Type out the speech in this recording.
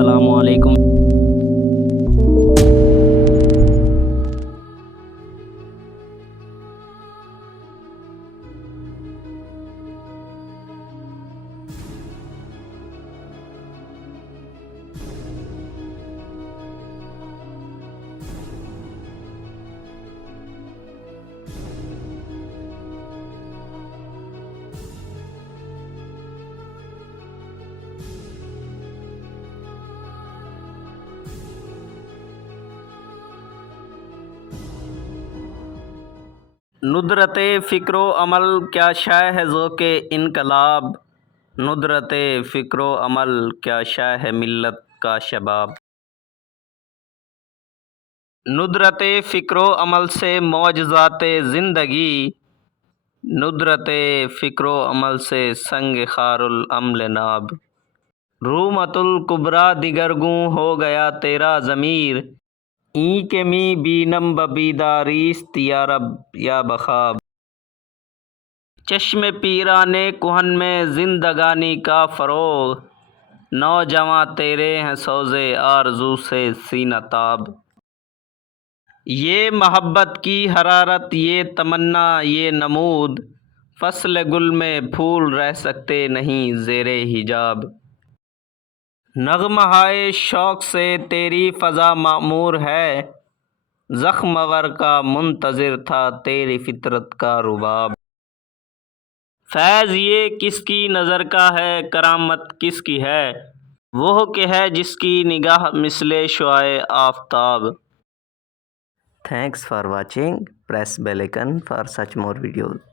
अस्सलामु अलैकुम। नुदरते फ़िक्रो अमल क्या शय है ज़ोक़े इनकलाब। नुदरते फ़िक्रो अमल क्या शय है मिल्लत का शबाब। नुदरते फ़िक्रो अमल से मौजज़ाते ज़िंदगी। नुदरते फ़िक्रो अमल से संग खारुल अम्ल नाब। रूमतुल कुबरा दिगरगूं हो गया तेरा ज़मीर। ई के मी बीनम बबीदारीस्त या रब या बखाब। चश्मे पीराने कुहन में जिंदगानी का फ़रोग़। नौजवां तेरे हैं सौज़े आरज़ू से सीना ताब। ये मोहब्बत की हरारत ये तमन्ना ये नमूद। फ़स्ल गुल में फूल रह सकते नहीं ज़ेरे हिजाब। नग़्मा-ए शौक़ से तेरी फ़ज़ा मामूर है। ज़ख्म-वर का मुंतज़िर था तेरी फ़ितरत का रुबाब। फैज़ ये किसकी नज़र का है करामत किसकी है। वो के है जिसकी निगाह मिसले शुआए Aftab. Thanks for watching. Press bell icon for such more videos.